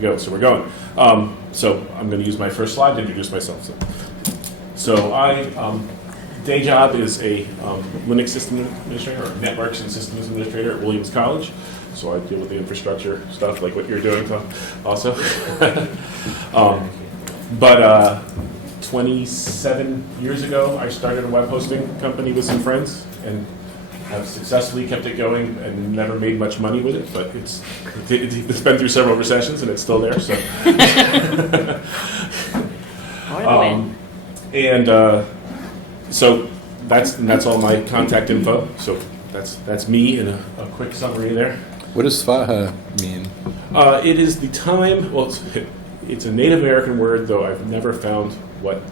to go, so we're going. So I'm going to use my first slide to introduce myself. So I, day job is a Linux system administrator, or networks and systems administrator at Williams College. So I deal with the infrastructure stuff like what you're doing also. But 27 years ago, I started a web hosting company with some friends, and have successfully kept it going and never made much money with it, but it's been through several recessions and it's still there. So, so that's all my contact info. So that's me in a quick summary there. What does Svaha mean? It is the time. Well, it's a Native American word, though I've never found what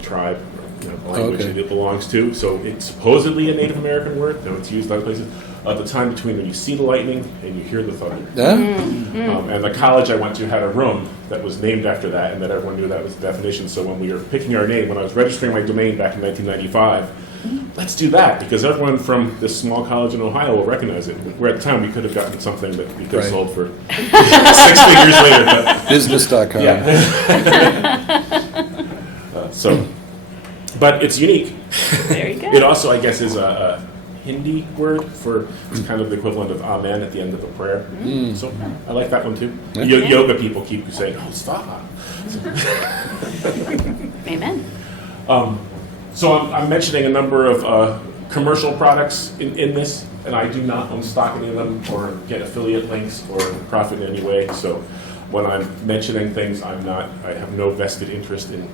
tribe. Language it belongs to. So it's supposedly a Native American word, though it's used other places. At the time between when you see the lightning and you hear the thunder. And the college I went to had a room that was named after that, and that everyone knew that was the definition. So when we were picking our name, when I was registering my domain back in 1995, let's do that, because everyone from this small college in Ohio will recognize it. Where at the time we could have gotten something that we could have sold for 6 figures later. But, Business.com. Yeah. But it's unique. Very good. It also, I guess, is a Hindi word for it's kind of the equivalent of amen at the end of a prayer. So I like that one too. Yoga people keep saying, "Oh, stop." Amen. So I'm mentioning a number of commercial products in this, and I do not own stock in any of them or get affiliate links or profit in any way. So when I'm mentioning things, I have no vested interest in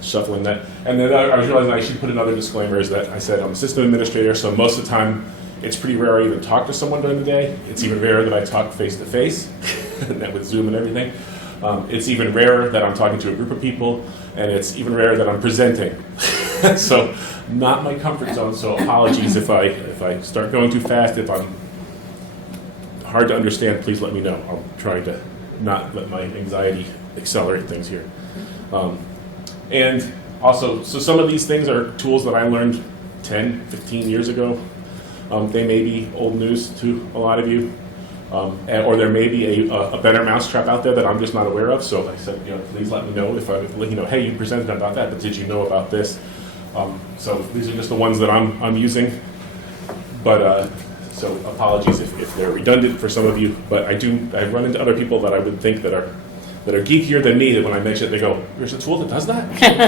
shuffling that. And then I was realizing I should put another disclaimer, is that I said I'm a system administrator, so most of the time it's pretty rare I even talk to someone during the day. It's even rarer that I talk face to face, with Zoom and everything. It's even rarer that I'm talking to a group of people, and it's even rarer that I'm presenting. So not my comfort zone, so apologies if I start going too fast. If I'm hard to understand, please let me know. I'll try to not let my anxiety accelerate things here. And also, so some of these things are tools that I learned 10, 15 years ago. They may be old news to a lot of you. Or there may be a better mousetrap out there that I'm just not aware of. So like I said, please let me know if hey, you presented about that, but did you know about this? So these are just the ones that I'm using. But so apologies if they're redundant for some of you. But I run into other people that I would think that are geekier than me, that when I mention it, they go, "There's a tool that does that?"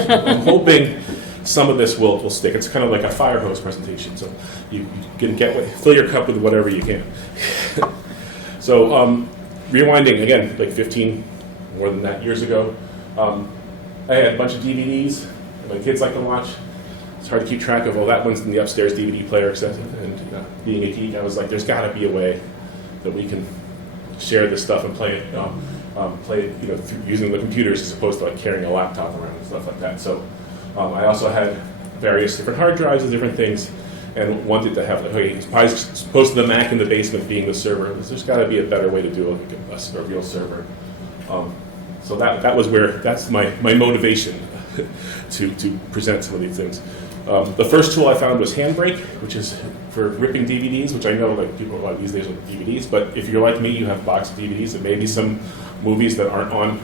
So I'm hoping some of this will stick. It's kind of like a fire hose presentation, so you can fill your cup with whatever you can. So rewinding again, like 15, more than that, years ago, I had a bunch of DVDs that my kids like to watch. It's hard to keep track of. That one's in the upstairs DVD player, etc. And being a geek, I was like, there's got to be a way that we can share this stuff and play it. Play it, through using the computers as opposed to like carrying a laptop around and stuff like that. So I also had various different hard drives and different things, and wanted to have as opposed to the Mac in the basement being the server. There's got to be a better way to do a real server. So that's my motivation to present some of these things. The first tool I found was Handbrake, which is for ripping DVDs, which I know like people these days with DVDs, but if you're like me, you have a box of DVDs, and maybe some movies that aren't on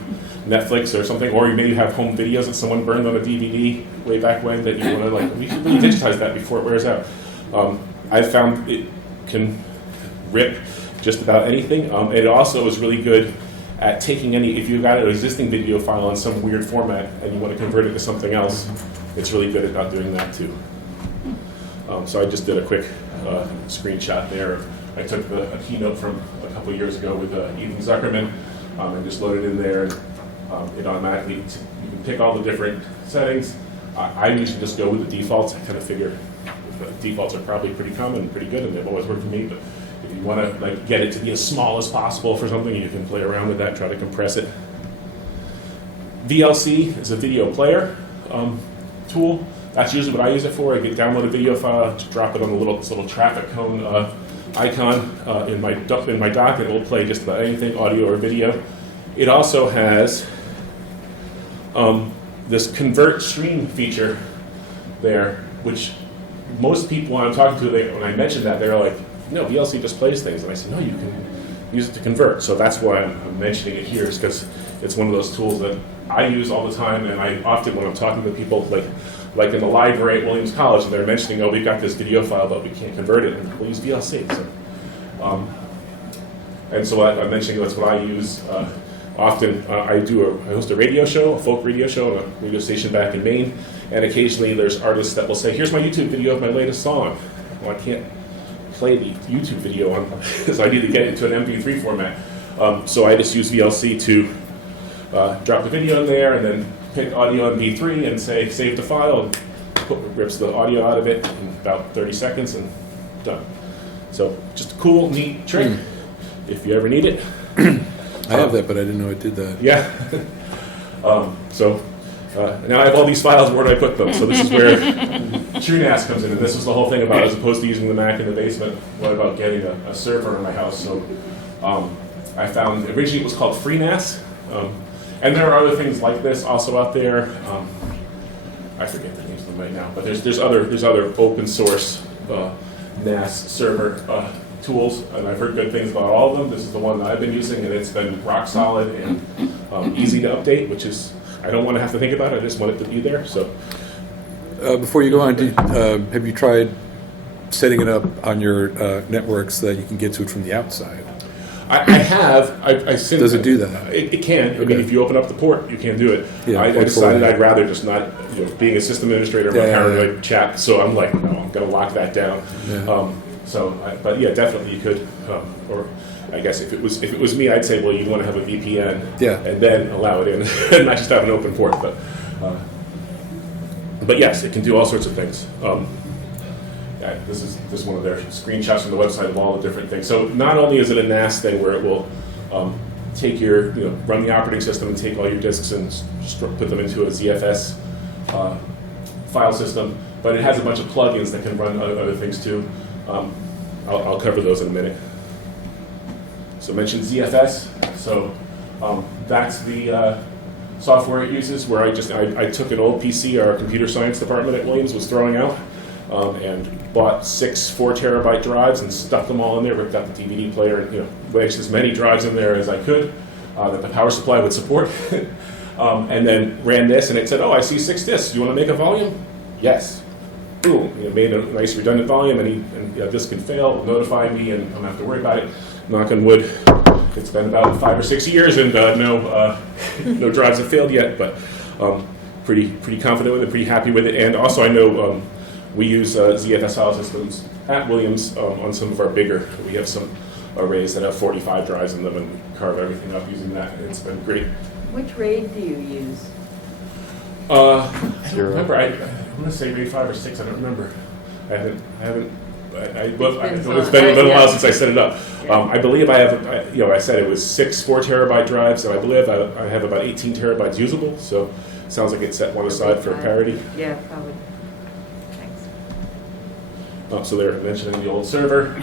Netflix or something, or maybe you have home videos that someone burned on a DVD way back when that you want to we should really digitize that before it wears out. I've found it can rip just about anything. It also is really good at taking if you've got an existing video file in some weird format and you want to convert it to something else, it's really good at doing that too. So I just did a quick screenshot there. I took a keynote from a couple of years ago with Ethan Zuckerman and just loaded in there. And, it automatically, you can pick all the different settings. I usually just go with the defaults. I kind of figure the defaults are probably pretty common and pretty good, and they've always worked for me. But if you want to get it to be as small as possible for something, you can play around with that, try to compress it. VLC is a video player tool. That's usually what I use it for. I can download a video file, just drop it on this little traffic cone icon in my dock, and it will play just about anything, audio or video. It also has this convert stream feature there, which most people when I'm talking to, when I mention that, they're like, "No, VLC just plays things." And I said, "No, you use it to convert. So that's why I'm mentioning it here, is because it's one of those tools that I use all the time, and I often, when I'm talking to people, like in the library at Williams College, and they're mentioning, oh, we've got this video file, but we can't convert it, and we'll use VLC. So, and so I'm mentioning that's what I use often. I host a radio show, a folk radio show, on a radio station back in Maine, and occasionally there's artists that will say, here's my YouTube video of my latest song. Well, I can't play the YouTube video on, because I need to get it to an MP3 format. So I just use VLC to drop the video in there, and then pick audio MP3 and say save the file, and rips the audio out of it in about 30 seconds, and done. So just a cool, neat trick if you ever need it. I have that, but I didn't know it did that. Yeah. Now I have all these files. Where do I put them? So this is where TrueNAS comes in, and this is the whole thing about, as opposed to using the Mac in the basement, what about getting a server in my house? So I found, originally it was called FreeNAS, and there are other things like this also out there. I forget the names of them right now, but there's other open source NAS server tools, and I've heard good things about all of them. This is the one that I've been using, and it's been rock solid and easy to update, which is, I don't want to have to think about it, I just want it to be there. So, Before you go on, have you tried setting it up on your network so that you can get to it from the outside? I have. Does it do that? It can. I mean, Okay. if you open up the port, you can do it. Yeah, I port decided forward. I'd rather just not, being a system administrator, I'm a paranoid chap, so I'm like, no, I'm going to lock that down. Yeah. But yeah, definitely you could, or I guess if it was me, I'd say, well, you'd want to have a VPN, and then allow it in, and not just have an open port. But yes, it can do all sorts of things. This is one of their screenshots from the website of all the different things. So not only is it a NAS thing where it will take your, run the operating system and take all your disks and put them into a ZFS file system, but it has a bunch of plugins that can run other things too. I'll cover those in a minute. So I mentioned ZFS. So that's the software it uses, where I took an old PC our computer science department at Williams was throwing out, and bought 6 4-terabyte drives and stuck them all in there, ripped out the DVD player, and wedged as many drives in there as I could that the power supply would support, and then ran this, and it said, oh, I see 6 disks. Do you want to make a volume? Yes. Boom. Made a nice redundant volume, and this can fail, notify me, and I don't have to worry about it. Knock on wood. It's been about 5 or 6 years, and no drives have failed yet, but pretty confident with it, pretty happy with it. And also I know we use ZFS file systems at Williams on some of our bigger. We have some arrays that have 45 drives in them, and we carve everything up using that, and it's been great. Which RAID do you use? I don't remember. I want to say RAID 5 or 6. I don't remember. It's been a while since I set it up. I believe I have, I said it was 6 4-terabyte drives, and I believe I have about 18 terabytes usable, so it sounds like it's set one aside for parity. Yeah, probably. Thanks. So they're mentioning the old server.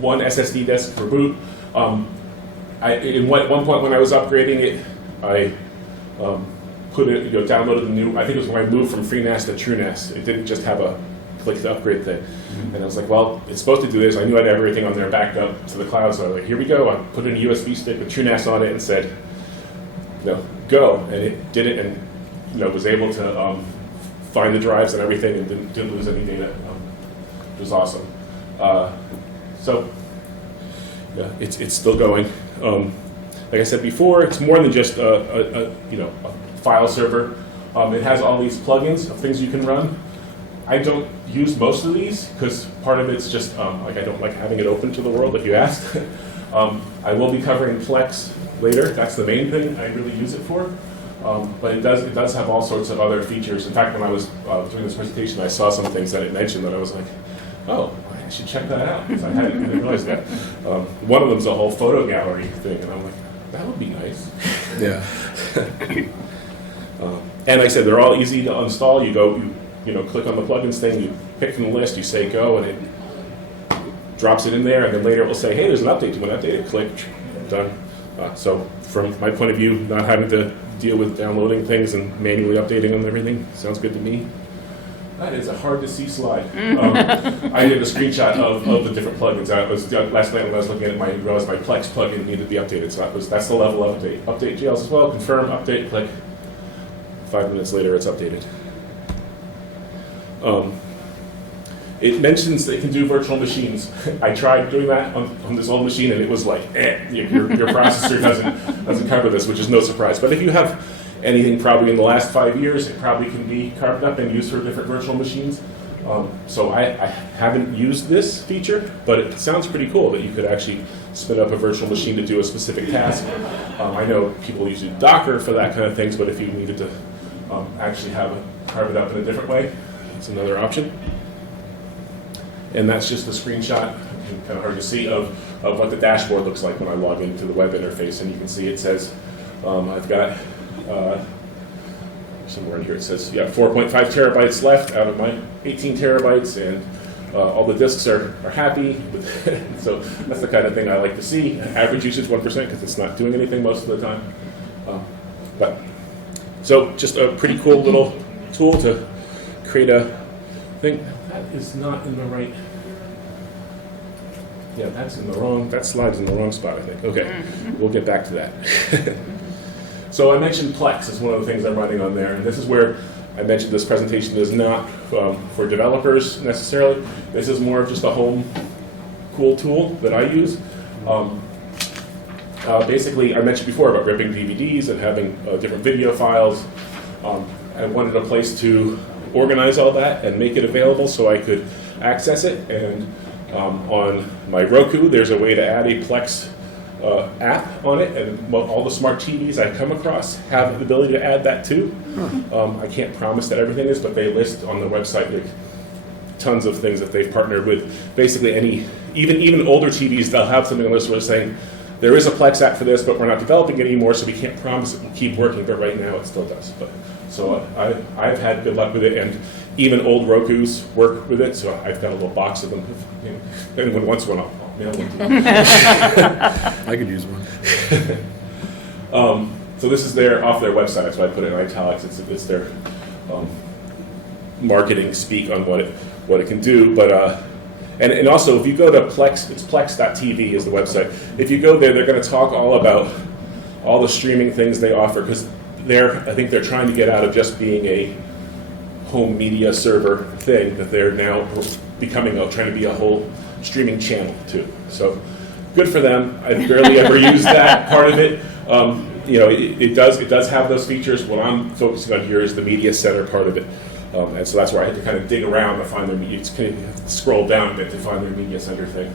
One SSD disk for boot. At one point when I was upgrading it, I put it, downloaded the new, I think it was when I moved from FreeNAS to TrueNAS. It didn't just have a click to upgrade thing. And I was like, well, it's supposed to do this. I knew I'd have everything on there backed up to the cloud, so I was like, here we go. I put in a USB stick with TrueNAS on it and said, go. And it did it, and was able to find the drives and everything, and didn't lose any data. It was awesome. So yeah, it's still going. Like I said before, it's more than just a file server. It has all these plugins of things you can run. I don't use most of these because part of it's just I don't like having it open to the world if you asked. I will be covering Plex later. That's the main thing I really use it for. But it does have all sorts of other features. In fact, when I was doing this presentation, I saw some things that it mentioned that I was like, oh, I should check that out, because I didn't realize that. One of them's a whole photo gallery thing, and I'm like, that would be nice. Yeah. And like I said, they're all easy to install. You go, click on the plugins thing, you pick from the list, you say go, and it drops it in there, and then later it will say, hey, there's an update. Do you want to update it? Click, done. So from my point of view, not having to deal with downloading things and manually updating them and everything, sounds good to me. That is a hard to see slide. I did a screenshot of the different plugins. Last night when I was looking at it, I realized my Plex plugin needed to be updated. So that's the level of update. Update jails as well. Confirm, update, click. 5 minutes later, it's updated. It mentions that it can do virtual machines. I tried doing that on this old machine, and it was like, your processor doesn't cover this, which is no surprise. But if you have anything probably in the last 5 years, it probably can be carved up and used for different virtual machines. So I haven't used this feature, but it sounds pretty cool that you could actually spin up a virtual machine to do a specific task. I know people use Docker for that kind of things, but if you needed to actually carve it up in a different way, it's another option. And that's just a screenshot, kind of hard to see, of what the dashboard looks like when I log into the web interface. And you can see it says, I've got, somewhere in here it says, 4.5 terabytes left out of my 18 terabytes, and all the disks are happy. So that's the kind of thing I like to see. Average usage 1% because it's not doing anything most of the time. So just a pretty cool little tool to create a thing. That is not in the right. Yeah, that slide's in the wrong spot, I think. Okay, we'll get back to that. So I mentioned Plex as one of the things I'm running on there, and this is where I mentioned this presentation is not for developers necessarily. This is more of just a home cool tool that I use. Basically, I mentioned before about ripping DVDs and having different video files. I wanted a place to organize all that and make it available so I could access it. And on my Roku, there's a way to add a Plex app on it, and all the smart TVs I come across have the ability to add that too. I can't promise that everything is, but they list on the website like tons of things that they've partnered with. Basically, even older TVs, they'll have something on the list where it's saying there is a Plex app for this, but we're not developing it anymore, so we can't promise it will keep working. But right now, it still does. So I've had good luck with it, and even old Rokus work with it. So I've got a little box of them. If anyone wants one, I'll mail one to them. I could use one. So this is off their website. That's why I put it in italics. It's their marketing speak on what it can do. But and also, if you go to Plex, it's plex.tv is the website. If you go there, they're going to talk all about all the streaming things they offer, because I think they're trying to get out of just being a home media server thing, that they're now becoming trying to be a whole streaming channel too. So good for them. I've barely ever used that part of it. It does have those features. What I'm focusing on here is the media center part of it. And so that's where I had to kind of dig around to find their media. It's kind of scroll down a bit to find their media center thing.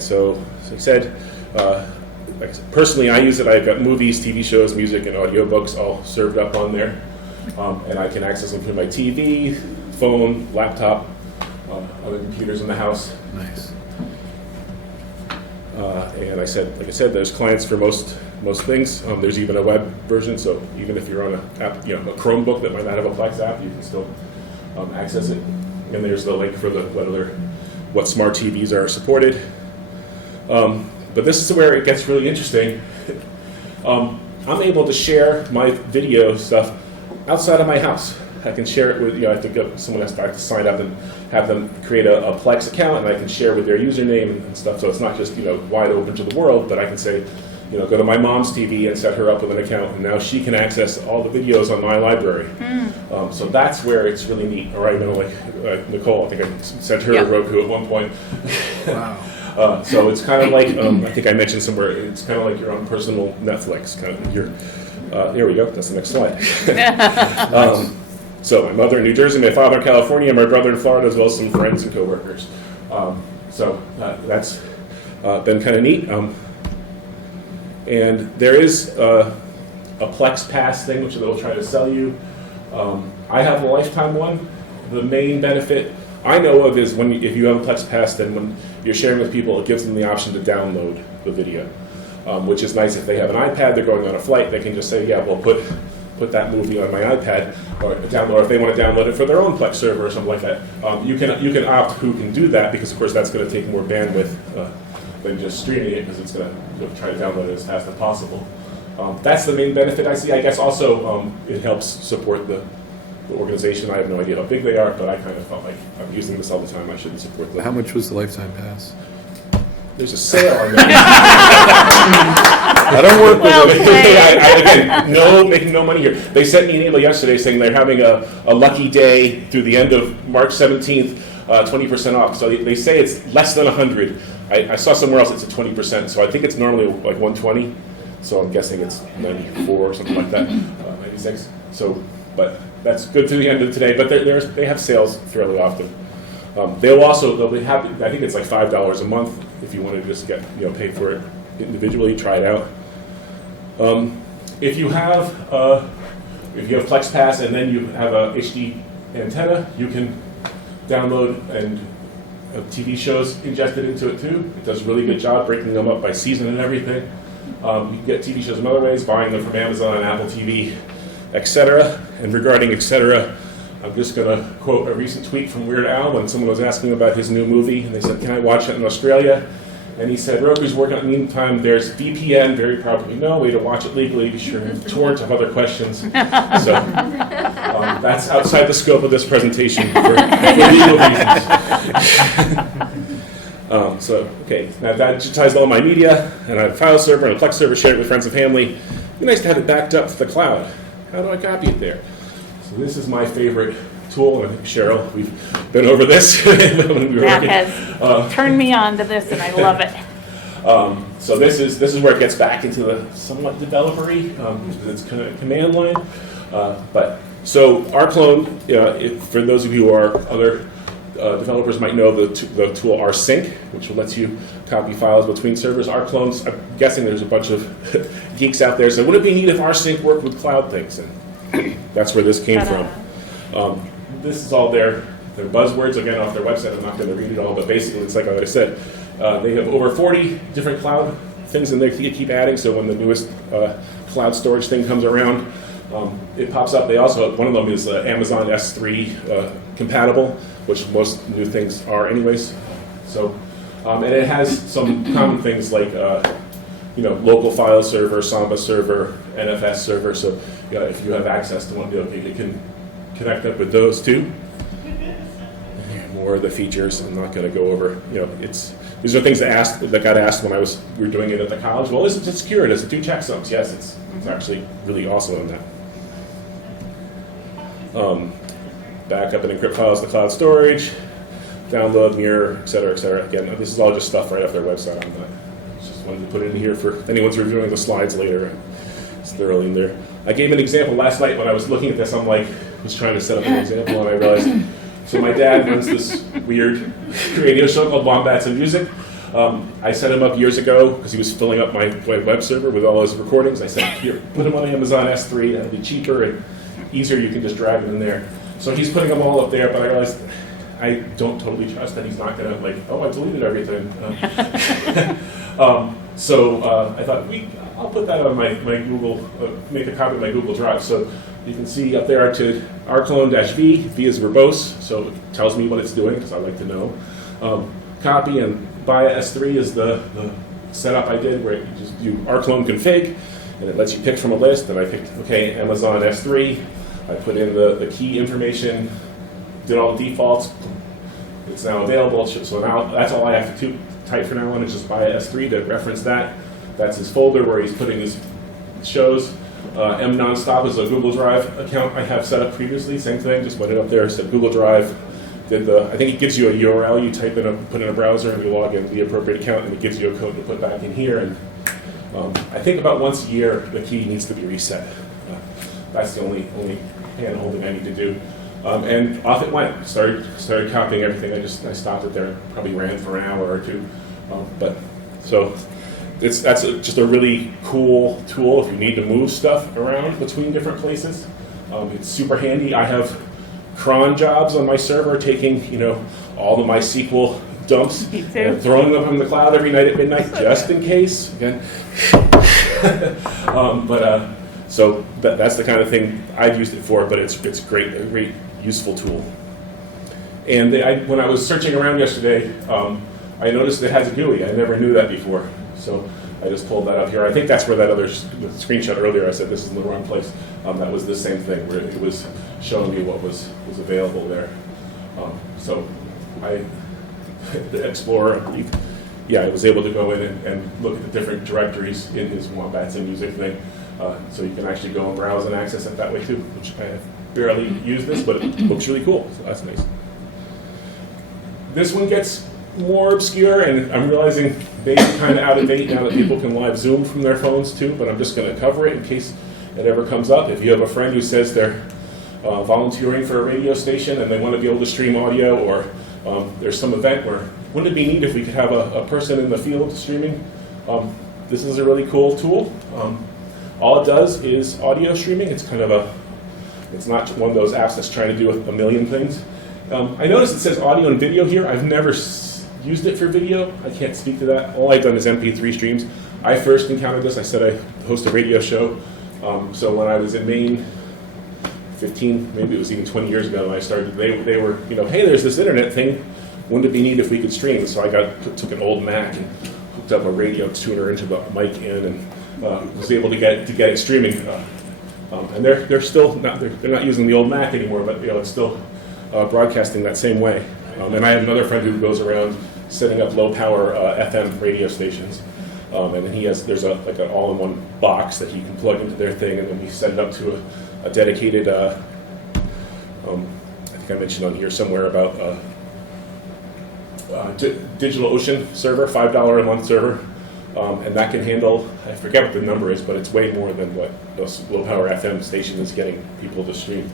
So as I said, personally, I use it. I've got movies, TV shows, music, and audiobooks all served up on there. And I can access them through my TV, phone, laptop, other computers in the house. Nice. And like I said, there's clients for most things. There's even a web version, so even if you're on a Chromebook that might not have a Plex app, you can still access it. And there's the link for what smart TVs are supported. But this is where it gets really interesting. I'm able to share my video stuff outside of my house. I can share it with, I have to sign up and have them create a Plex account, and I can share with their username and stuff. So it's not just, wide open to the world, but I can say, go to my mom's TV and set her up with an account, and now she can access all the videos on my library. So that's where it's really neat. Or I know, like Nicole, I think I sent her a Roku at one point. Wow. So it's kind of like, I think I mentioned somewhere, it's kind of like your own personal Netflix. Here we go, that's the next slide. So my mother in New Jersey, my father in California, my brother in Florida, as well as some friends and coworkers. So that's been kind of neat. And there is a Plex Pass thing, which they'll try to sell you. I have a lifetime one. The main benefit I know of is if you have a Plex Pass, then when you're sharing with people, it gives them the option to download the video, which is nice. If they have an iPad, they're going on a flight, they can just say, put that movie on my iPad, or if they want to download it for their own Plex server or something like that. You can opt who can do that, because of course that's going to take more bandwidth than just streaming it, because it's going to try to download it as fast as possible. That's the main benefit I see. I guess also it helps support the organization. I have no idea how big they are, but I kind of felt like I'm using this all the time. I shouldn't support them. How much was the lifetime pass? There's a sale on that. I don't work with them. Again, making no money here. They sent me an email yesterday saying they're having a lucky day through the end of March 17th, 20% off. So they say it's less than 100. I saw somewhere else it's at 20%. So I think it's normally like 120. So I'm guessing it's 94 or something like that, 96. So, but that's good through the end of today. But they have sales fairly often. They'll be happy. I think it's like $5 a month if you want to just get pay for it individually, try it out. If you have Flex Pass and then you have a HD antenna, you can download and TV shows ingested into it too. It does a really good job breaking them up by season and everything. You can get TV shows in other ways, buying them from Amazon, Apple TV, etc. And regarding etc., I'm just going to quote a recent tweet from Weird Al when someone was asking about his new movie, and they said, "Can I watch it in Australia?" And he said, "Roku's working on it. Meantime, there's VPN, very probably no way to watch it legally. Be sure to have a torrent of other questions." So that's outside the scope of this presentation for legal reasons. Okay, now I've digitized all my media, and I have a file server and a Plex server shared with friends and family. It'd be nice to have it backed up to the cloud. How do I copy it there? So this is my favorite tool, and Cheryl, we've been over this when we were Matt working. has turned me on to this, and I love it. So this is where it gets back into the somewhat developer-y. It's kind of command line. So rclone, for those of you who are other developers might know the tool rsync, which lets you copy files between servers. rclones, I'm guessing there's a bunch of geeks out there. So wouldn't it be neat if rsync worked with cloud things? And that's where this came from. This is all their buzzwords, again, off their website. I'm not going to read it all, but basically it's like I said, they have over 40 different cloud things in there they keep adding, so when the newest cloud storage thing comes around, it pops up. They also, one of them is Amazon S3 compatible, which most new things are anyways. So, and it has some common things like local file server, Samba server, NFS server, so if you have access to one, you can connect up with those too. More of the features I'm not going to go over. These are things that got asked when we were doing it at the college. Well, is it secure? Does it do checksums? Yes, it's actually really awesome on that. Backup and encrypt files to cloud storage, download, mirror, et cetera, et cetera. Again, this is all just stuff right off their website. I'm not just wanted to put it in here for anyone's reviewing the slides later. It's thoroughly in there. I gave an example last night when I was looking at this. Was trying to set up an example, and I realized. So my dad runs this weird radio show called Wombats and Music. I set him up years ago because he was filling up my web server with all his recordings. I said, "Here, put them on Amazon S3. That'll be cheaper and easier. You can just drag them in there." So he's putting them all up there, but I realized I don't totally trust that he's not going to I deleted everything. So I thought, I'll put that on my Google, make a copy of my Google Drive. So you can see up there to rclone-v, V is verbose, so it tells me what it's doing because I like to know. Copy and Baya S3 is the setup I did where you just do rclone config, and it lets you pick from a list, and I picked, Amazon S3. I put in the key information, did all the defaults. It's now available, so now that's all I have to type for now on is just Baya S3 to reference that. That's his folder where he's putting his shows. M Nonstop is a Google Drive account I have set up previously. Same thing, just put it up there. Said Google Drive. I think it gives you a URL. You type in put in a browser, and you log into the appropriate account, and it gives you a code to put back in here. And I think about once a year the key needs to be reset. That's the only hand holding I need to do. And off it went. Started copying everything. I stopped it there. Probably ran for an hour or two. That's just a really cool tool if you need to move stuff around between different places. It's super handy. I have cron jobs on my server taking all the MySQL dumps and throwing them in the cloud every night at midnight just in case. Again. So that's the kind of thing I've used it for, but it's a great useful tool. And when I was searching around yesterday, I noticed it has a GUI. I never knew that before. So I just pulled that up here. I think that's where that other screenshot earlier, I said this is in the wrong place. That was the same thing, where it was showing me what was available there. So the Explorer, I was able to go in and look at the different directories in his Wombats and music thing. So you can actually go and browse and access it that way too, which I have barely used this, but it looks really cool, so that's nice. This one gets more obscure, and I'm realizing maybe kind of out of date now that people can live Zoom from their phones too, but I'm just going to cover it in case it ever comes up. If you have a friend who says they're volunteering for a radio station and they want to be able to stream audio, or there's some event where, wouldn't it be neat if we could have a person in the field streaming? This is a really cool tool. All it does is audio streaming. It's kind of it's not one of those apps that's trying to do a million things. I noticed it says audio and video here. I've never used it for video. I can't speak to that. All I've done is MP3 streams. I first encountered this. I said I host a radio show. So when I was in Maine, 15, maybe it was even 20 years ago when I started, they were, hey, there's this internet thing. Wouldn't it be neat if we could stream? So I took an old Mac and hooked up a radio tuner into the mic in, and was able to get it streaming. And they're still not they're not using the old Mac anymore, but it's still broadcasting that same way. And I have another friend who goes around setting up low power FM radio stations. And then there's like an all-in-one box that he can plug into their thing, and then we set it up to a dedicated. I think I mentioned on here somewhere about DigitalOcean server, $5 a month server, and that can handle. I forget what the number is, but it's way more than what those low power FM station is getting people to stream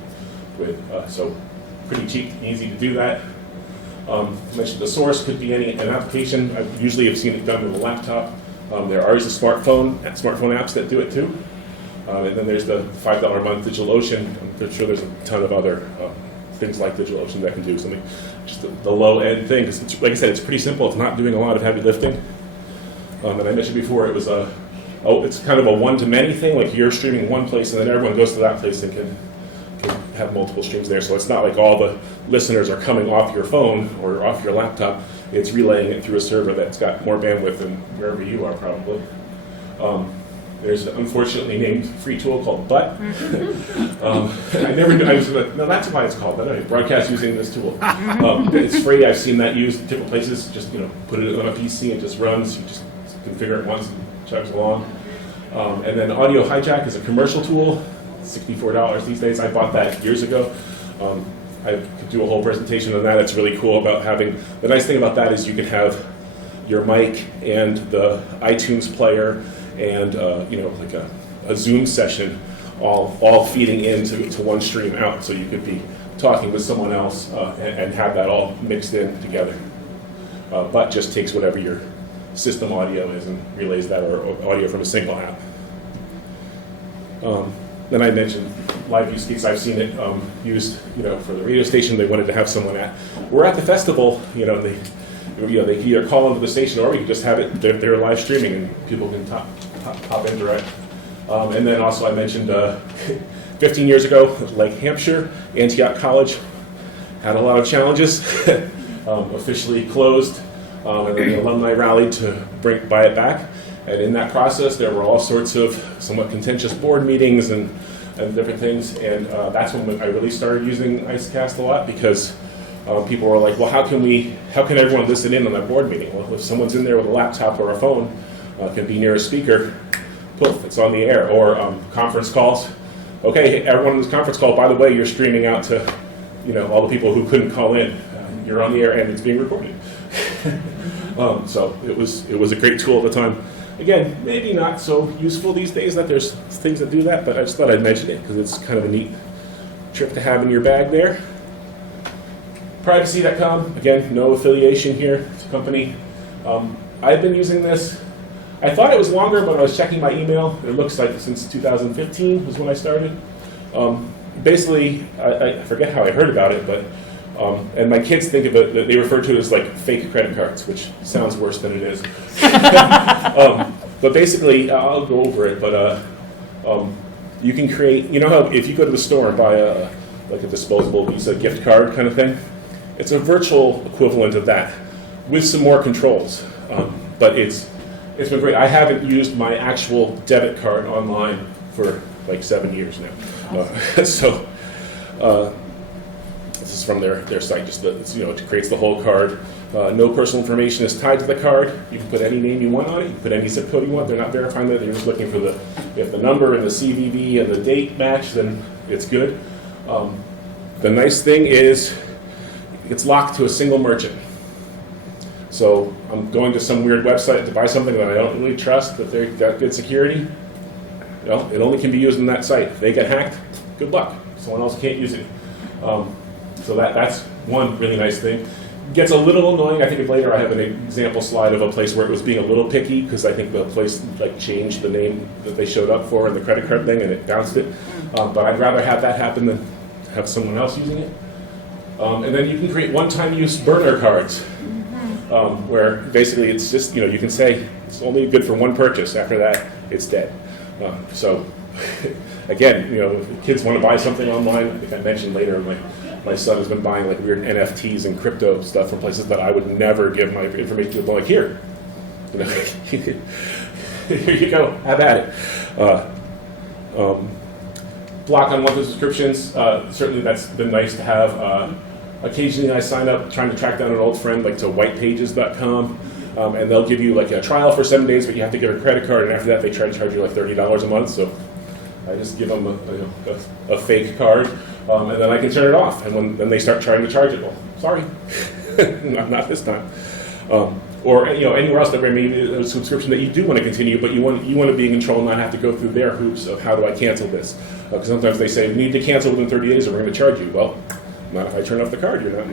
with. So pretty cheap, easy to do that. I mentioned the source could be an application. I usually have seen it done with a laptop. There are smartphone apps that do it too. And then there's the $5 a month DigitalOcean. I'm sure there's a ton of other things like DigitalOcean that can do something, just the low end thing. Because like I said, it's pretty simple. It's not doing a lot of heavy lifting. And I mentioned before, it was it's kind of a one-to-many thing. Like you're streaming one place, and then everyone goes to that place and can have multiple streams there. So it's not like all the listeners are coming off your phone or off your laptop. It's relaying it through a server that's got more bandwidth than wherever you are, probably. There's an unfortunately named free tool called Butt. I never knew. I was like, no, that's why it's called that. I broadcast using this tool. It's free. I've seen that used in different places. Just put it on a PC and it just runs. You just configure it once and chugs along. And then Audio Hijack is a commercial tool. $64 these days. I bought that years ago. I could do a whole presentation on that. It's really cool about having. The nice thing about that is you can have your mic and the iTunes player and like a Zoom session all feeding into one stream out. So you could be talking with someone else and have that all mixed in together. But just takes whatever your system audio is and relays that, or audio from a single app. Then I mentioned live use case. I've seen it used, for the radio station. They wanted to have someone we're at the festival, they can either call into the station, or we can just have it, they're live streaming and people can pop in direct. And then also I mentioned 15 years ago, Lake Hampshire, Antioch College had a lot of challenges, officially closed, and then the alumni rallied to buy it back. And in that process, there were all sorts of somewhat contentious board meetings and different things. And that's when I really started using IceCast a lot, because people were like, well, how can everyone listen in on that board meeting? Well, if someone's in there with a laptop or a phone, can be near a speaker, poof, it's on the air. Or conference calls. Okay, everyone in this conference call, by the way, you're streaming out to all the people who couldn't call in. You're on the air and it's being recorded. So it was a great tool at the time. Again, maybe not so useful these days that there's things that do that, but I just thought I'd mention it because it's kind of a neat trick to have in your bag there. Privacy.com, again, no affiliation here. It's a company. I've been using this. I thought it was longer, but I was checking my email. It looks like since 2015 was when I started. Basically, I forget how I heard about it, but and my kids think of it, they refer to it as like fake credit cards, which sounds worse than it is. But basically, I'll go over it, but you can create, how if you go to the store and buy a disposable Visa gift card kind of thing, it's a virtual equivalent of that with some more controls. But it's It's been great. I haven't used my actual debit card online for like 7 years now. So this is from their site. Just it creates the whole card. No personal information is tied to the card. You can put any name you want on it. You can put any zip code you want. They're not verifying that. They're just looking for if the number and the CVV and the date match, then it's good. The nice thing is it's locked to a single merchant. So I'm going to some weird website to buy something that I don't really trust, that they've got good security. Well, it only can be used on that site. If they get hacked, good luck. Someone else can't use it. So that's one really nice thing. Gets a little annoying. I think later I have an example slide of a place where it was being a little picky because I think the place changed the name that they showed up for in the credit card thing and it bounced it. But I'd rather have that happen than have someone else using it. And then you can create one-time use burner cards where basically it's just, you can say it's only good for one purchase. After that, it's dead. So again, if kids want to buy something online, I think I mentioned later, my son has been buying weird NFTs and crypto stuff from places that I would never give my information to. But here, here you go, have at it. Block on monthly subscriptions. Certainly, that's been nice to have. Occasionally, I sign up trying to track down an old friend, to whitepages.com, and they'll give you a trial for 7 days, but you have to give a credit card, and after that, they try to charge you $30 a month. So I just give them a fake card, and then I can turn it off. And then they start trying to charge it, well, sorry, not this time. Or anywhere else that maybe a subscription that you do want to continue, but you want to be in control and not have to go through their hoops of how do I cancel this? Because sometimes they say you need to cancel within 30 days, or we're going to charge you. Well, not if I turn off the card. You're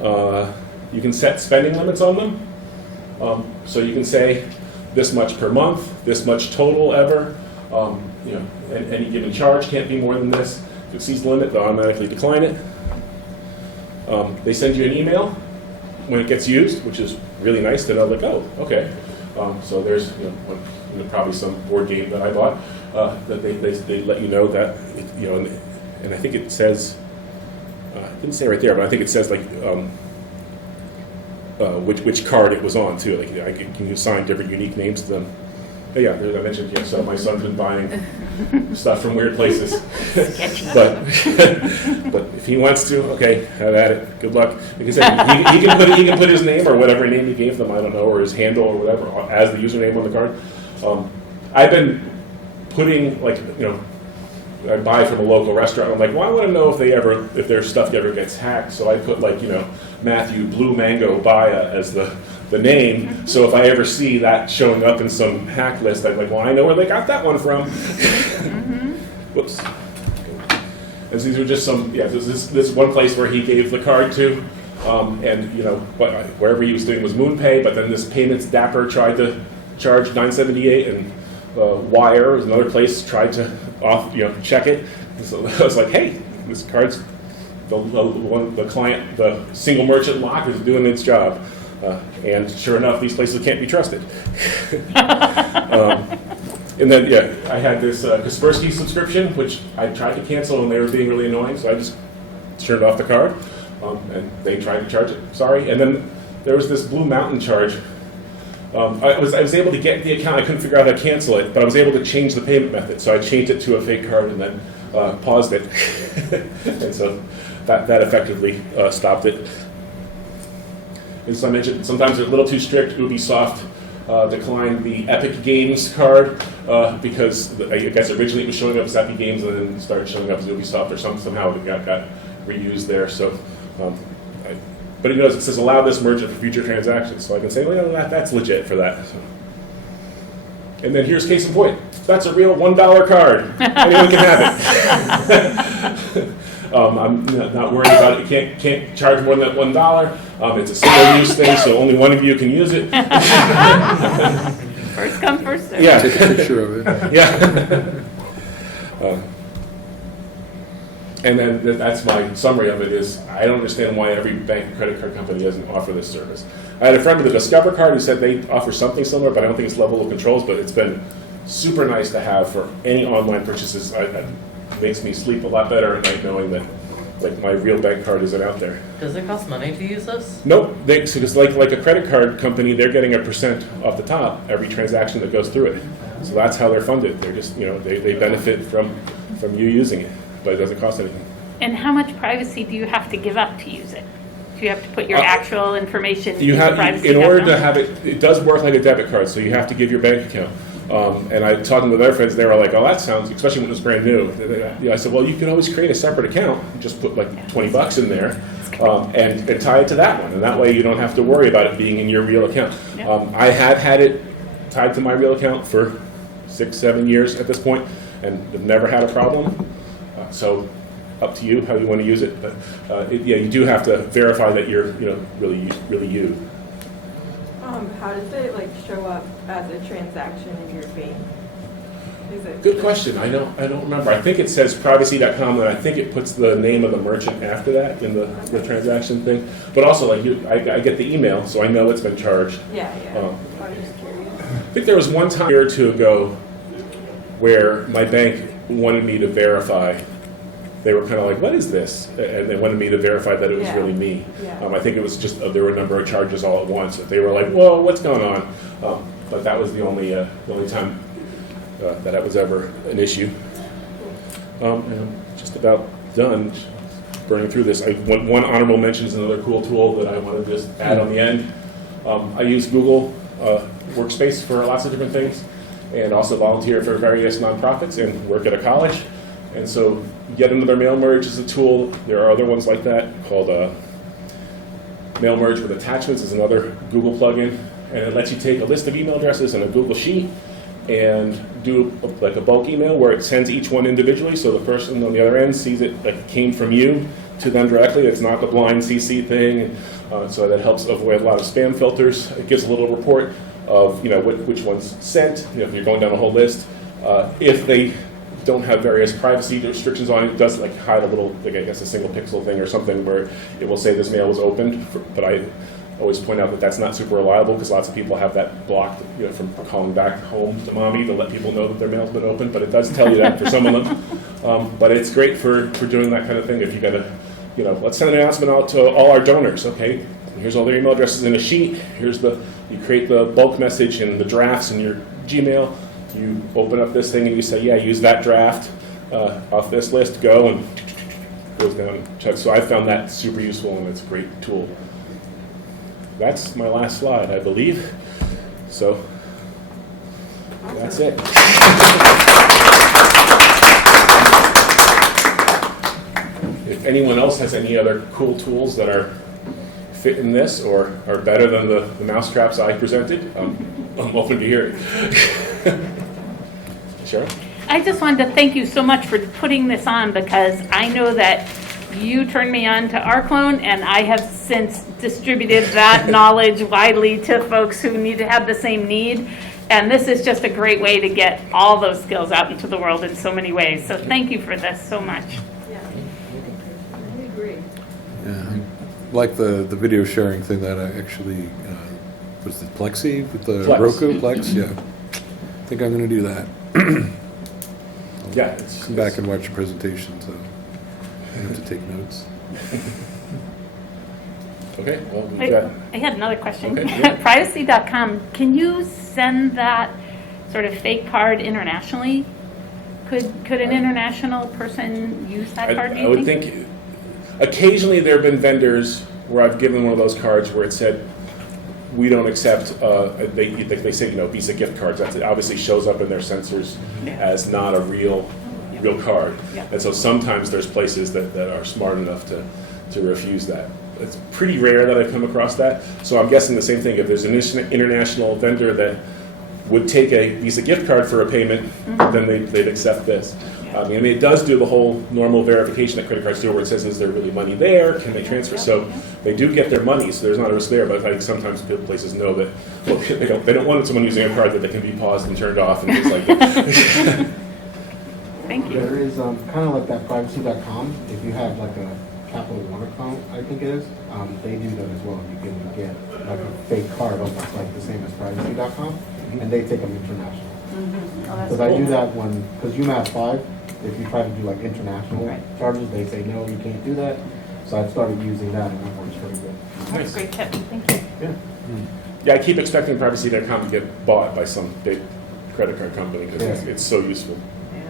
not. You can set spending limits on them, so you can say this much per month, this much total ever. Any given charge can't be more than this. If it exceeds the limit, they'll automatically decline it. They send you an email when it gets used, which is really nice to know, oh, okay. So there's probably some board game that I bought that they let you know that, and I think it says, it didn't say right there, but I think it says which card it was on too. Can you assign different unique names to them? But yeah, I mentioned, so my son's been buying stuff from weird places. but if he wants to, okay, have at it. Good luck. Like I said, he can put his name or whatever name he gave them, I don't know, or his handle or whatever, as the username on the card. I've been putting, I buy from a local restaurant. I'm I want to know if their stuff ever gets hacked. So I put Matthew Blue Mango Baya as the name. So if I ever see that showing up in some hack list, I'm I know where they got that one from. Whoops. And these are just some, this one place where he gave the card to, and wherever he was doing was MoonPay, but then this Payments Dapper tried to charge $9.78, and Wire was another place tried to check it. So I was hey, this card's the client, the single merchant lock is doing its job. And sure enough, these places can't be trusted. And then, I had this Kaspersky subscription, which I tried to cancel, and they were being really annoying, so I just turned off the card, and they tried to charge it. Sorry. And then there was this Blue Mountain charge. I was able to get the account. I couldn't figure out how to cancel it, but I was able to change the payment method. So I changed it to a fake card and then paused it. And so that effectively stopped it. And so I mentioned sometimes they're a little too strict. Ubisoft declined the Epic Games card because I guess originally it was showing up as Epic Games and then started showing up as Ubisoft or somehow it got reused there. So, but it says allow this merchant for future transactions. So I can say, that's legit for that. So. And then here's case in point. That's a real $1 card. Anyone can have it. I'm not worried about it. You can't charge more than that $1. It's a single-use thing, so only one of you can use it. First come, first served. Yeah. Take a picture of it. Yeah. And then that's my summary of it is I don't understand why every bank and credit card company doesn't offer this service. I had a friend with a Discover card who said they offer something similar, but I don't think it's level of controls, but it's been super nice to have for any online purchases. It makes me sleep a lot better at night knowing that like my real bank card isn't out there. Does it cost money to use this? Nope, so it's like a credit card company, they're getting a percent off the top every transaction that goes through it. So that's how they're funded. They're just, they benefit from you using it, but it doesn't cost anything. And how much privacy do you have to give up to use it? Do you have to put your actual information You in have, privacy? in order to have it does work like a debit card, so you have to give your bank account. And I talking with other friends, they were like, "Oh, that sounds," especially when it was brand new. I said, "Well, you could always create a separate account, just put like $20 in there, and tie it to that one, and that way you don't have to worry about it being in your real account." Yep. I have had it tied to my real account for 6-7 years at this point, and have never had a problem. So, up to you how you want to use it, but you do have to verify that you're really you. How does it show up as a transaction in your bank? Is it Good question. I don't remember. I think it says privacy.com, and I think it puts the name of the merchant after that in the transaction thing. But also, I get the email, so I know it's been charged. Yeah. I was just curious. I think there was one time a year or two ago where my bank wanted me to verify. They were kind of like, "What is this?" And they wanted me to verify that it was really me. Yeah. I think it was just there were a number of charges all at once. They were like, "Whoa, what's going on?" But that was the only time that was ever an issue. And I'm just about done burning through this. One honorable mention is another cool tool that I want to just add on the end. I use Google Workspace for lots of different things, and also volunteer for various nonprofits and work at a college. And so Yet Another Mail Merge is a tool. There are other ones like that called Mail Merge with Attachments is another Google plugin. And it lets you take a list of email addresses in a Google Sheet and do a bulk email where it sends each one individually, so the person on the other end sees it like it came from you to them directly. It's not the blind CC thing, so that helps avoid a lot of spam filters. It gives a little report of which one's sent. If you're going down a whole list, if they don't have various privacy restrictions on it, it does hide a little, I guess a single pixel thing or something where it will say this mail was opened. But I always point out that that's not super reliable because lots of people have that blocked from calling back home to mommy to let people know that their mail's been opened. But it does tell you that for some of them. But it's great for doing that kind of thing. If you got to, let's send an announcement out to all our donors. Okay, here's all their email addresses in a sheet. You create the bulk message and the drafts in your Gmail. You open up this thing and you say, yeah, use that draft off this list, go, and goes down and checks. So I found that super useful, and it's a great tool. That's my last slide, I believe. So that's it. If anyone else has any other cool tools that fit in this or are better than the mousetraps I presented, I'm open to hear it. Sure. I just wanted to thank you so much for putting this on, because I know that you turned me on to Arclone, and I have since distributed that knowledge widely to folks who need to have the same need. And this is just a great way to get all those skills out into the world in so many ways. So thank you for this so much. Yeah. I agree. Yeah, I like the video sharing thing that I actually, was it Plexi with the Plex. Roku? Plex, yeah. I think I'm going to do that. Yeah. It's Come back and watch the presentation, so I have to take notes. Okay. Well, we've got. I had another question. Okay, yeah. Privacy.com, can you send that sort of fake card internationally? Could an international person use that card, do I you would think occasionally there have been vendors where I've given one of those cards where it said, we don't accept, they say, Visa gift cards. It obviously shows up in their sensors as not a real card. Yeah. And so sometimes there's places that are smart enough to refuse that. It's pretty rare that I've come across that. So I'm guessing the same thing. If there's an international vendor that would take a Visa gift card for a payment, then they'd accept this. I mean, it does do the whole normal verification that credit cards do, where it says, is there really money there? Can they transfer? So they do get their money, so there's not a risk there. But I think sometimes places know that they don't want someone using a card that can be paused and turned off and things like that. Thank you. There is kind of like that privacy.com. If you have like a Capital One account, I think it is, they do that as well. You can get like a fake card almost like the same as privacy.com, and they take them international. Oh, that's Because I do cool. that one, because UMass 5, if you try to do like international Right. charges, they say, no, you can't do that. So I've started using that and it works pretty good. That's a great tip, thank you. Yeah. Yeah, I keep expecting privacy.com to get bought by some big credit card company because Yeah. it's so useful. Yeah.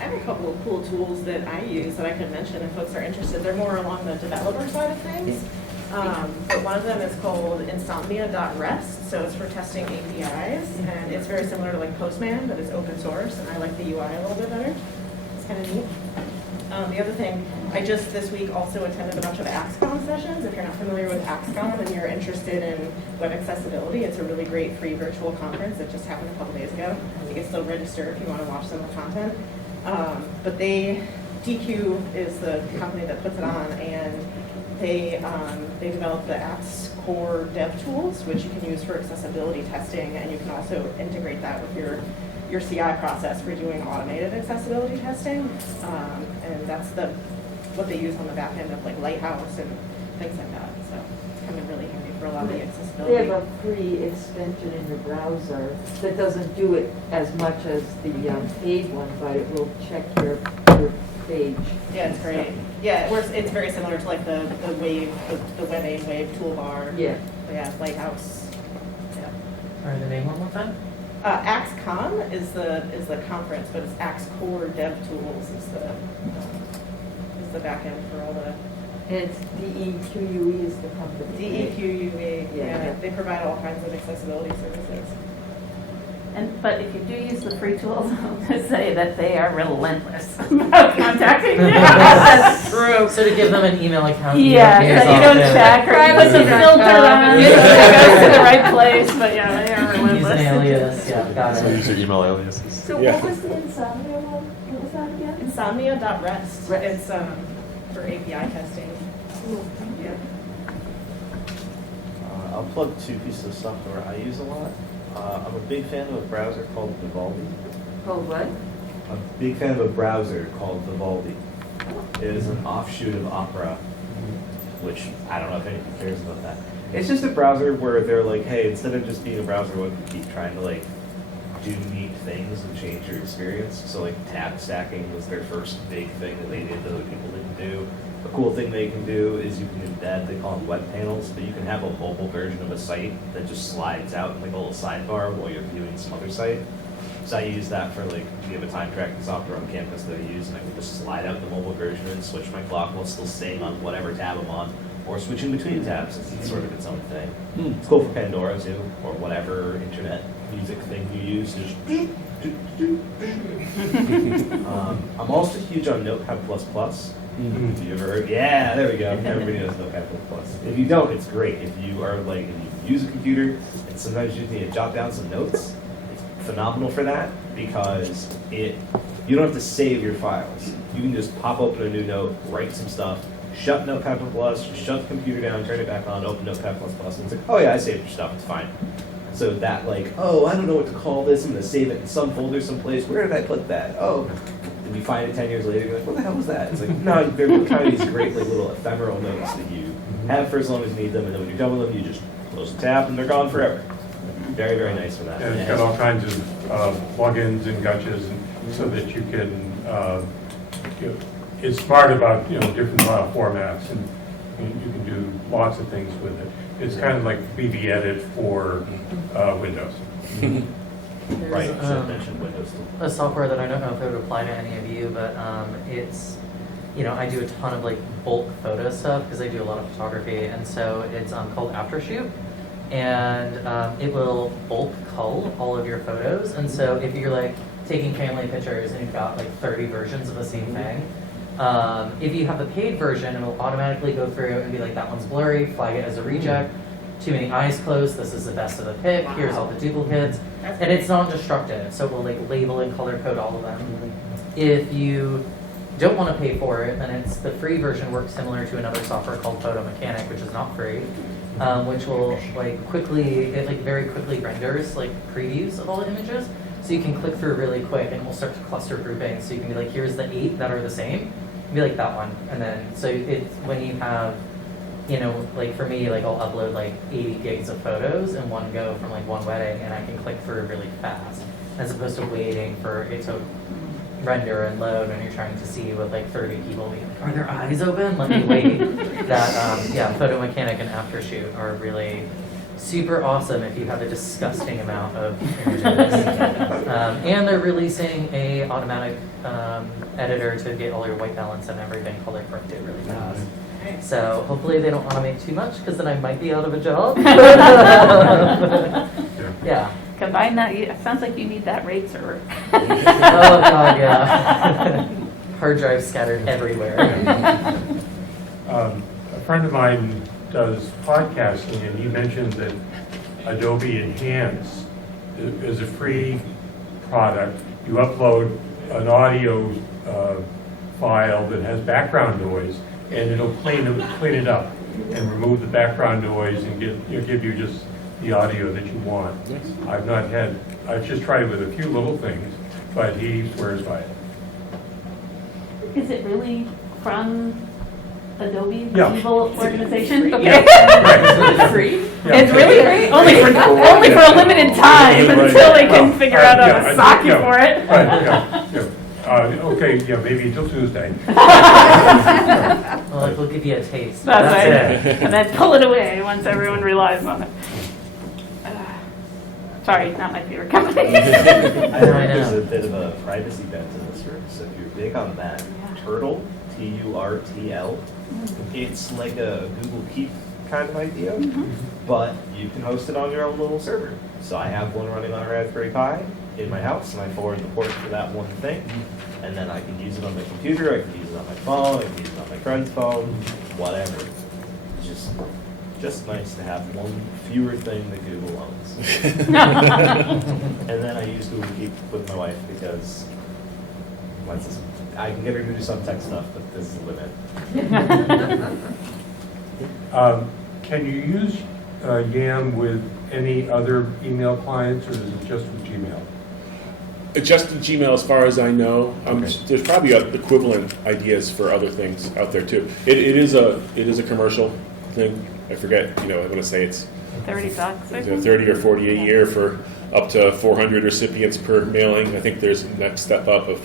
I have a couple of cool tools that I use that I could mention if folks are interested. They're more along the developer side of things. But one of them is called insomnia.rest, so it's for testing APIs, and it's very similar to like Postman, but it's open source, and I like the UI a little bit better. It's kind of neat. The other thing, I just this week also attended a bunch of AXCON sessions. If you're not familiar with AXCON and you're interested in web accessibility, it's a really great free virtual conference that just happened a couple days ago. You can still register if you want to watch some of the content. But DQ is the company that puts it on, and they developed the app's core dev tools, which you can use for accessibility testing, and you can also integrate that with your CI process for doing automated accessibility testing. And that's what they use on the back end of like Lighthouse and things like that. So it's come in really handy for a lot of the They accessibility. have a free extension in the browser that doesn't do it as much as the paid one, but it will check your page. Yeah, it's great. Yeah, it works. It's very similar to like the Wave, the WebAIM Wave toolbar. Yeah. But yeah, Lighthouse. Yeah. Sorry, the name one more time? AXCON is the conference, but it's Axe Core Dev Tools is the back end for all the And it's DEQUE is the company. DEQUE. Yeah. Yeah, they provide all kinds of accessibility services. But if you do use the free tools, I'm going to say that they are relentless about contacting you. That's true. So to give them an email account. Yeah, so you don't check, or put the filter on, so it goes to the right place, but yeah, they are Use an relentless. alias, yeah, got So it. use your email aliases. So Yeah. what was the insomnia one? What was that again? Insomnia.rest. Rest. It's for API testing. Yeah. I'll plug two pieces of software I use a lot. I'm a big fan of a browser called Vivaldi. Called what? I'm a big fan of a browser called Vivaldi. It is an offshoot of Opera, which I don't know if anyone cares about that. It's just a browser where they're like, hey, instead of just being a browser, what if you keep trying to like do neat things and change your experience? So like tab stacking was their first big thing that they did that other people didn't do. A cool thing they can do is you can embed, they call them web panels, but you can have a mobile version of a site that just slides out in like a little sidebar while you're viewing some other site. So I use that for like, we have a time tracking software on campus that I use, and I can just slide out the mobile version and switch my clock while still staying on whatever tab I'm on, or switching between tabs. It's sort of its own thing. It's cool for Pandora too, or whatever internet music thing you use. Just I'm also huge on Notepad++. Have you ever heard? Yeah, there we go. Everybody knows Notepad++. If you don't, it's great. If you are like, if you use a computer and sometimes you just need to jot down some notes, it's phenomenal for that because you don't have to save your files. You can just pop open a new note, write some stuff, shut Notepad++, shut the computer down, turn it back on, open Notepad++, and it's like, oh yeah, I saved your stuff, it's fine. So that like, oh, I don't know what to call this, I'm gonna save it in some folder someplace, where did I put that? Oh, and you find it 10 years later, you're like, what the hell was that? It's like, no, they're kind of these great like little ephemeral notes that you have for as long as you need them, and then when you're done with them, you just close the tab and they're gone forever. Very, very nice for that. And it's got all kinds of plugins and gotchas so that you can, it's smart about, different file formats, and you can do lots of things with it. It's kind of like BB Edit for Windows. Right, so I mentioned Windows. A software that I don't know if it would apply to any of you, but it's, I do a ton of like bulk photo stuff because I do a lot of photography, and so it's called Aftershoot, and it will bulk cull all of your photos. And so if you're like taking family pictures and you've got like 30 versions of the same thing, if you have the paid version, it will automatically go through and be like, that one's blurry, flag it as a reject. Too many eyes closed, this is the best of the pick, here's all the duplicates. And it's non-destructive, so it will like label and color code all of them. If you don't want to pay for it, then it's the free version works similar to another software called Photo Mechanic, which is not free, which will like very quickly renders like previews of all the images. So you can click through really quick and we'll start to cluster grouping. So you can be like, here's the 8 that are the same, be like that one. And then, so it's when you have, like for me, like I'll upload like 80 gigs of photos in one go from like one wedding, and I can click through really fast, as opposed to waiting for it to render and load, and you're trying to see with like 30 people, being like, are their eyes open? Let me wait. That photo mechanic and after shoot are really super awesome if you have a disgusting amount of images. And they're releasing a automatic editor to get all your white balance and everything color corrected really fast. So hopefully they don't automate too much, because then I might be out of a job. Yeah. Combine that, it sounds like you need that RAID server. Oh God, yeah. Hard drives scattered everywhere. A friend of mine does podcasting, and he mentioned that Adobe Enhance is a free product. You upload an audio file that has background noise, and it'll clean it up and remove the background noise and give you just the audio that you want. I've just tried it with a few little things, but he swears by it. Is it really from Adobe, the Yeah. evil organization? Okay. Yeah. It's free? Yeah. It's really free? Only for a limited time Right. until they can Well, figure out yeah, how to sock you yeah. for it. Right, yeah. Okay, yeah, maybe until Tuesday. Well, we'll give you a taste. That's right. it. And then pull it away once everyone relies on it. Sorry, not my favorite company. I think I there's know. a bit of a privacy bent in this room, so if you're big on that, Turtle, Turtl, it's like a Google Keep kind of idea, but you can host it on your own little server. So I have one running on a Raspberry Pi in my house, and I forward the port for that one thing, and then I can use it on my computer, I can use it on my phone, I can use it on my friend's phone, whatever. It's just nice to have one fewer thing that Google owns. And then I use Google Keep with my wife because I can get her to do some tech stuff, but this is the limit. Can you use YAM with any other email clients, or is it just with Gmail? Just the Gmail, as far as I know. Okay. There's probably equivalent ideas for other things out there too. It is a commercial thing. I forget. I want to say it's $30 or 30 or 40 a year for up to 400 recipients per mailing. I think there's a next step up of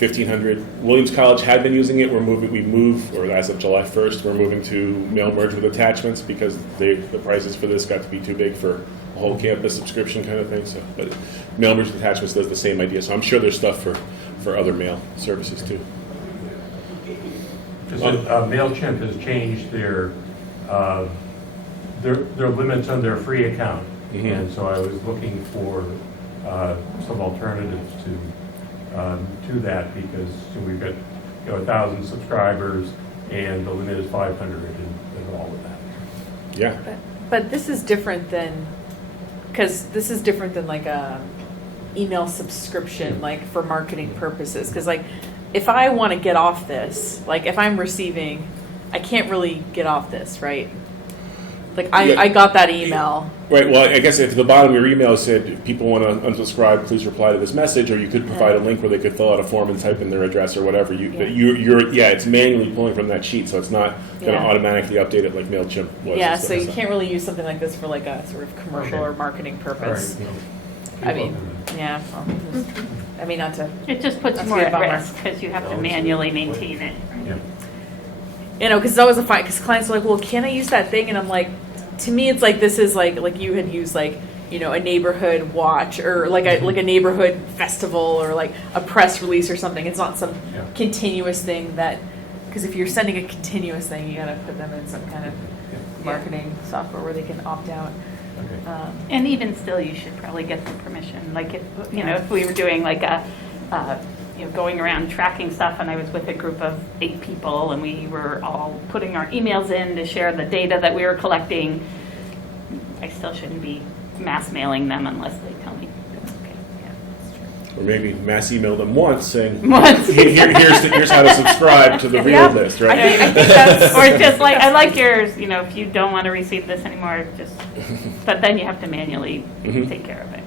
1,500. Williams College had been using it. We moved, or as of July 1st, we're moving to mail merge with attachments because the prices for this got to be too big for a whole campus subscription kind of thing. So, but mail merge with attachments does the same idea. So I'm sure there's stuff for other mail services too. Just MailChimp has changed their limits on their free account, and so I was looking for some alternatives to that, because we've got 1,000 subscribers and the limit is 500 and all of that. Yeah. But this is different than, because this is different than like a email subscription, like for marketing purposes. Because like, if I want to get off this, like if I'm receiving, I can't really get off this, right? Like I got that email. Right. Well, I guess if the bottom of your email said, if people want to unsubscribe, please reply to this message, or you could provide a link where they could fill out a form and type in their address or whatever. It's manually pulling from that sheet, so it's not going to automatically update it like MailChimp was. Yeah, so you can't really use something like this for like a sort of commercial or marketing purpose. All right, I mean, yeah. Well, I mean, not to. It just puts That's you more the at bummer. risk because you have to manually maintain it. Yeah. Because it's always a fight. Because clients are like, "Well, can I use that thing?" And I'm like, to me, it's like this is like you had used like a neighborhood watch or like a neighborhood festival or like a press release or something. It's not some continuous thing that, because if you're sending a continuous thing, you got to put them in some kind of marketing software where they can opt out. Okay. And even still, you should probably get the permission. Like if we were doing like a, going around tracking stuff, and I was with a group of 8 people, and we were all putting our emails in to share the data that we were collecting, I still shouldn't be mass mailing them unless they tell me. Okay, yeah, that's true. Or maybe mass email them once saying, here's how to subscribe to the real list, right? I think that's, Or just like, I like yours, if you don't want to receive this anymore, but then you have to manually take care of it.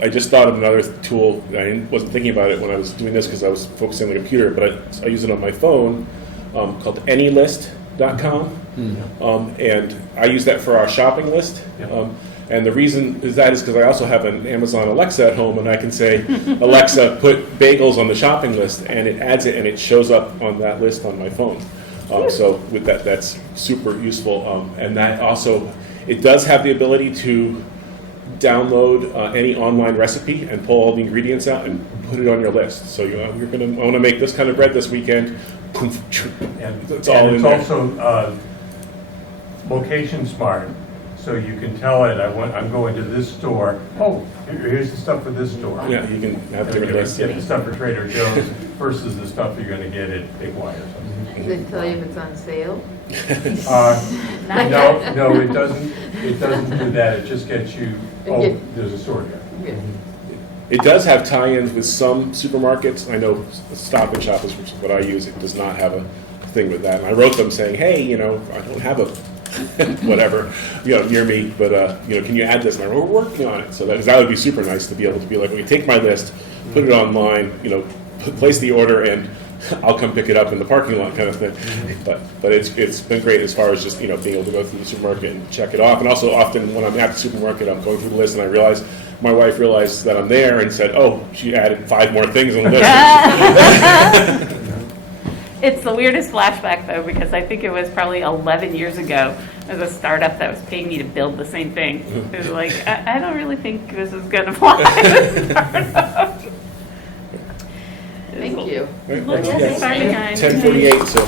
I just thought of another tool. I wasn't thinking about it when I was doing this because I was focusing on the computer, but I use it on my phone called AnyList.com. And I use that for our shopping list. And the reason is because I also have an Amazon Alexa at home, and I can say, Alexa, put bagels on the shopping list, and it adds it, and it shows up on that list on my phone. So with that, that's super useful. And that also, it does have the ability to download any online recipe and pull all the ingredients out and put it on your list. So I want to make this kind of bread this weekend. And It's all in it's there. also location smart, so you can tell it, I'm going to this store. Oh, here's the stuff for this store. Yeah, you can have different lists. Get the stuff for Trader Joe's versus the stuff you're going to get at Big Y or something. Does it tell you if it's on sale? Not No, it doesn't do that. It just gets you, there's a store here. Yeah. It does have tie-ins with some supermarkets. I know Stop and Shop is what I use. It does not have a thing with that. And I wrote them saying, hey, I don't have a whatever, near me, but can you add this? And we're working on it. So that would be super nice to be able to be like, okay, take my list, put it online, place the order, and I'll come pick it up in the parking lot, kind of thing. But it's been great as far as just being able to go through the supermarket and check it off. And also often when I'm at the supermarket, I'm going through the list and I realize my wife realized that I'm there and said, oh, she added 5 more things on the list. It's the weirdest flashback, though, because I think it was probably 11 years ago. There was a startup that was paying me to build the same thing. It was like, I don't really think this is going to fly. Thank you. Right, Look, yeah, sorry, guys. 10:48, so